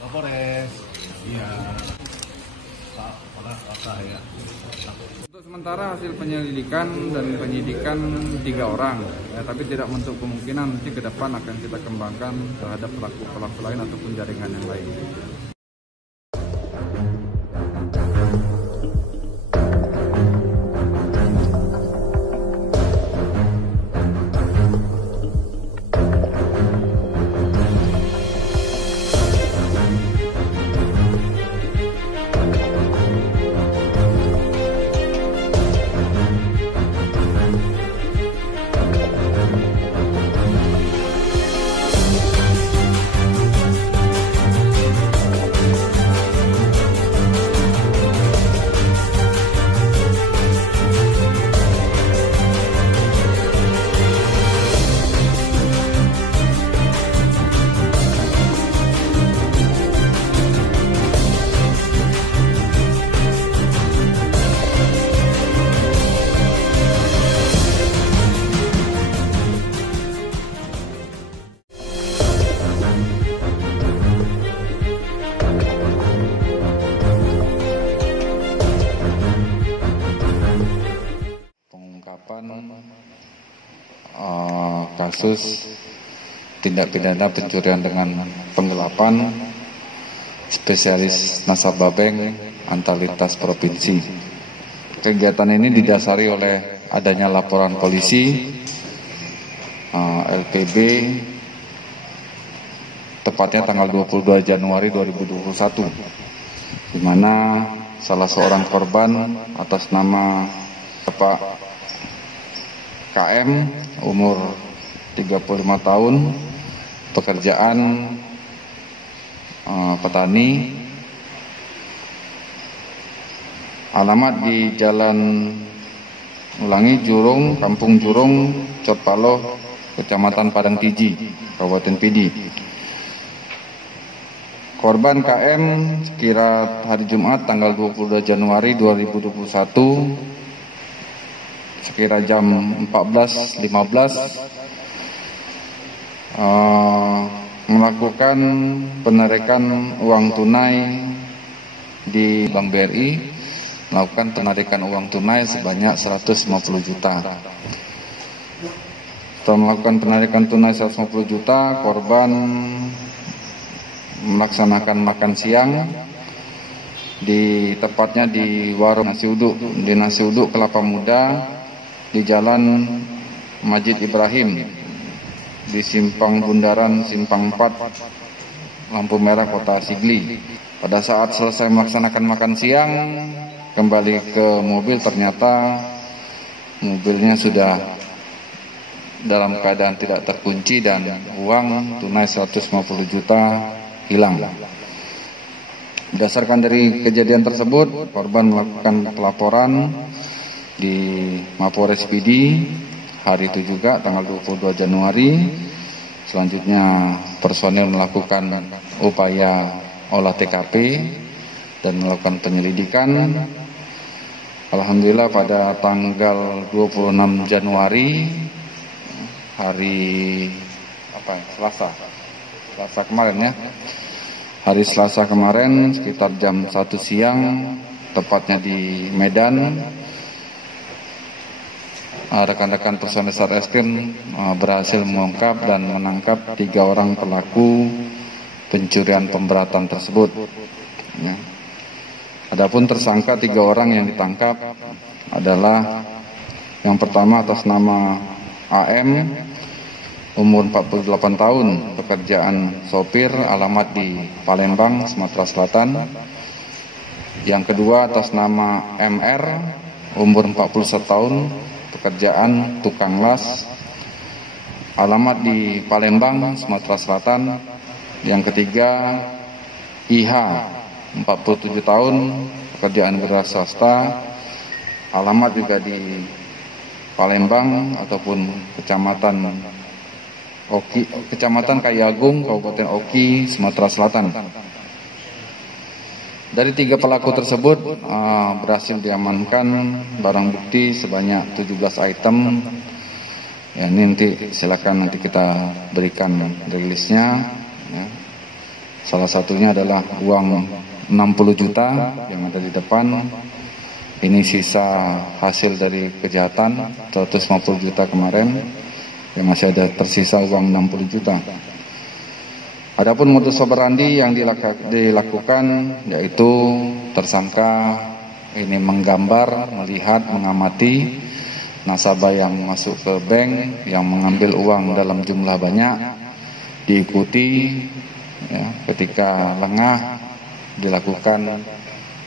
Kapolres. Iya. Ya. Untuk sementara hasil penyelidikan dan penyidikan 3 orang, ya, tapi tidak menutup kemungkinan nanti ke depan akan kita kembangkan terhadap pelaku-pelaku lain ataupun jaringan yang lain. Kasus tindak pidana pencurian dengan penggelapan spesialis nasabah bank antar lintas provinsi. Kegiatan ini didasari oleh adanya laporan polisi LPB tepatnya tanggal 22 Januari 2021, di mana salah seorang korban atas nama Bapak KM umur 35 tahun, pekerjaan petani, alamat di Jalan Jurung, Kampung Jurung, Cotpaloh, Kecamatan Padang Tiji, Kabupaten Pidi. Korban KM sekira hari Jumat tanggal 22 Januari 2021 sekira jam 14.15 melakukan penarikan uang tunai di Bank BRI, melakukan penarikan uang tunai sebanyak 150 juta. Setelah melakukan penarikan tunai 150 juta, korban melaksanakan makan siang tepatnya di warung nasi uduk, di nasi uduk Kelapa Muda di Jalan Masjid Ibrahim di Simpang Bundaran Simpang 4 lampu merah Kota Sigli. Pada saat selesai melaksanakan makan siang, kembali ke mobil, ternyata mobilnya sudah dalam keadaan tidak terkunci dan uang tunai 150 juta hilang. Berdasarkan dari kejadian tersebut, korban melakukan pelaporan di Mapores Pidi hari itu juga tanggal 22 Januari. Selanjutnya personil melakukan upaya olah TKP dan melakukan penyelidikan. Alhamdulillah pada tanggal 26 Januari hari Selasa kemarin ya. Hari Selasa kemarin sekitar jam 1 siang tepatnya di Medan, rekan-rekan personel Satreskrim berhasil mengungkap dan menangkap 3 orang pelaku pencurian pemberatan tersebut. Ya. Adapun tersangka 3 orang yang ditangkap adalah yang pertama atas nama AM, umur 48 tahun, pekerjaan sopir, alamat di Palembang, Sumatera Selatan. Yang kedua atas nama MR, umur 41 tahun, pekerjaan tukang las, alamat di Palembang, Sumatera Selatan. Yang ketiga IH, 47 tahun, pekerjaan wira swasta, alamat juga di Palembang ataupun Kecamatan Kayagung, Kabupaten Oki, Sumatera Selatan. Dari 3 pelaku tersebut berhasil diamankan barang bukti sebanyak 17 item. Ya, ini nanti silakan nanti kita berikan rilisnya. Ya. Salah satunya adalah uang 60 juta yang ada di depan. Ini sisa hasil dari kejahatan 150 juta kemarin, yang masih ada tersisa uang 60 juta. Adapun modus operandi yang dilakukan yaitu tersangka ini menggambar, melihat, mengamati nasabah yang masuk ke bank yang mengambil uang dalam jumlah banyak, diikuti ya, ketika lengah dilakukan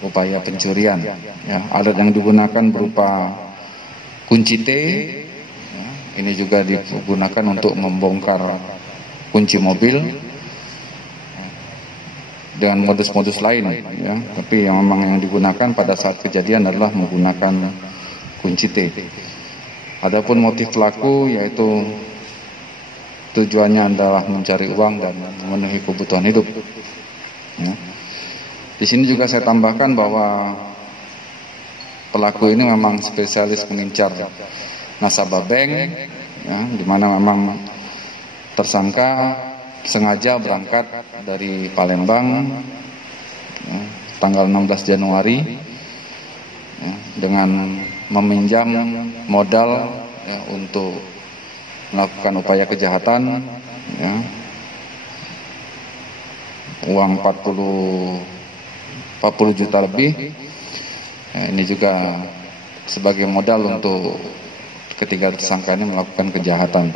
upaya pencurian. Ya, alat yang digunakan berupa kunci T. Ya, ini juga digunakan untuk membongkar kunci mobil dengan modus-modus lain. Ya, tapi yang memang yang digunakan pada saat kejadian adalah menggunakan kunci T. Adapun motif pelaku yaitu tujuannya adalah mencari uang dan memenuhi kebutuhan hidup. Ya. Di sini juga saya tambahkan bahwa pelaku ini memang spesialis mengincar nasabah bank, ya, di mana memang tersangka sengaja berangkat dari Palembang ya, tanggal 16 Januari ya, dengan meminjam modal ya, untuk melakukan upaya kejahatan ya, uang 40 juta lebih ya, ini juga sebagai modal untuk ketiga tersangka ini melakukan kejahatan.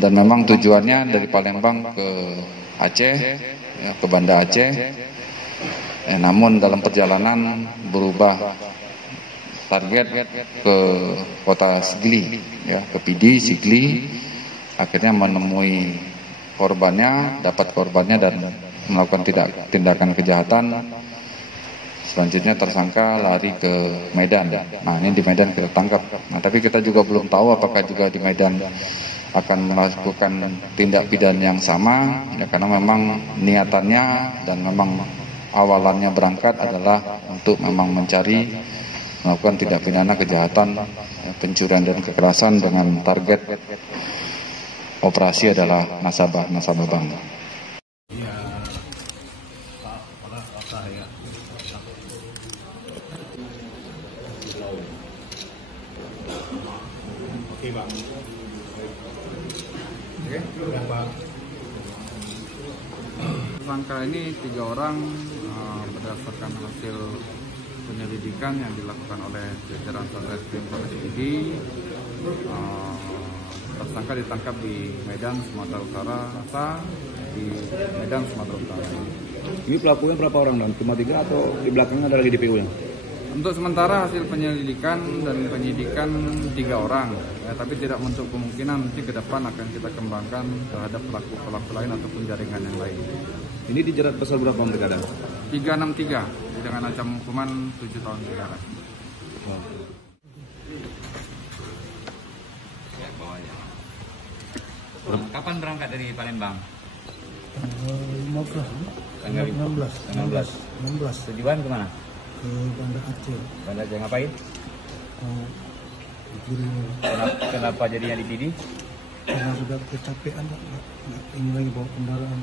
Dan memang tujuannya dari Palembang ke Aceh ya, ke Banda Aceh ya, namun dalam perjalanan berubah target ke kota Sigli ya, ke Pidi, Sigli, akhirnya menemui korbannya, dapat korbannya dan melakukan tindakan kejahatan. Selanjutnya tersangka lari ke Medan. Nah, ini di Medan kita tangkap. Nah, tapi kita juga belum tahu apakah juga di Medan akan melakukan tindak pidana yang sama ya, karena memang niatannya dan memang awalannya berangkat adalah untuk memang mencari melakukan tindak pidana kejahatan ya, pencurian dan kekerasan dengan target operasi adalah nasabah bank. Oke, Pak. Oke, Pak. Tersangka ini 3 orang berdasarkan hasil penyelidikan yang dilakukan oleh jajaran Satreskrim Polres Pidi. Tersangka ditangkap di Medan, Sumatera Utara, di Medan, Sumatera Utara. Ini pelakunya berapa orang, dan cuma 3 atau di belakangnya ada lagi DPO-nya? Untuk sementara hasil penyelidikan dan penyidikan 3 orang, ya, tapi tidak menutup kemungkinan nanti ke depan akan kita kembangkan terhadap pelaku-pelaku lain ataupun jaringan yang lain. Ini dijerat pasal berapa mereka? 363 dengan ancaman hukuman 7 tahun penjara. Kapan berangkat dari Palembang? Tanggal 16. Tujuan kemana? Ke Banda Aceh. Banda Aceh ngapain? Dikirim Kenapa jadinya di Pidi? karena sudah kecapean, nggak ingin lagi bawa kendaraan,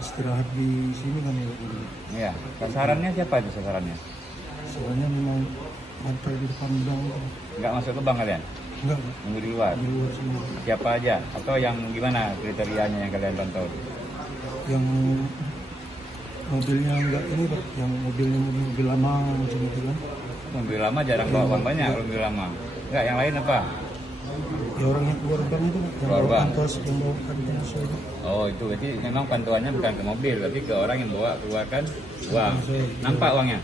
istirahat di sini kan ya. Iya. Sasarannya siapa itu sasarannya? Soalnya memang pantai di depan gudang itu. Nggak masuk ke bank kalian? Enggak, Pak. Nunggu di luar? Di luar sini. Siapa aja? Atau yang gimana kriterianya yang kalian pantau? Yang mobilnya enggak ini, Pak, yang mobilnya mobil lama macam itu kan. Mobil lama jarang bawa uang banyak, mobil lama. Enggak, yang lain apa? Ya orang yang keluar bank itu, Pak, yang Keluar bawa bank. kantor, yang bawa kantor saya. Oh, itu berarti memang pantauannya bukan ke mobil, tapi ke orang yang bawa keluarkan uang. Nampak uangnya?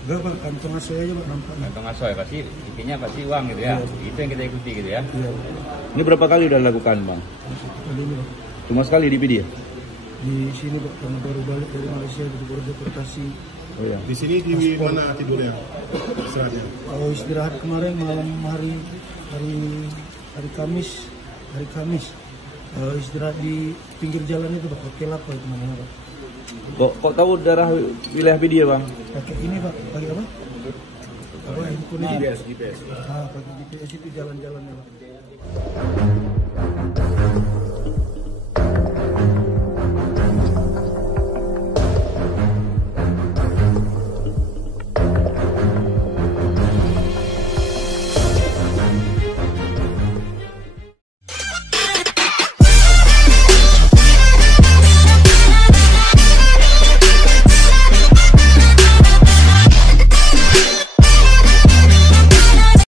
Enggak, Pak, kantong saya aja, Pak, nampaknya. Kantong asoy, pasti intinya pasti uang gitu ya. Itu yang kita ikuti gitu ya. Iya, Ini berapa kali udah dilakukan, Bang? kali ini, Pak. Cuma sekali di PD ya? Di sini, Pak, karena baru balik dari Malaysia di deportasi. Oh iya. Di sini di mana tidurnya? Istirahatnya. Oh, istirahat kemarin malam hari Kamis. Istirahat di pinggir jalan itu, Pak, pakai apa itu namanya, Pak? Kok tahu daerah wilayah PD ya, Bang? Pakai ini, Pak, pakai apa? Apa handphone ini? GPS. Pakai GPS itu jalan-jalannya, Pak.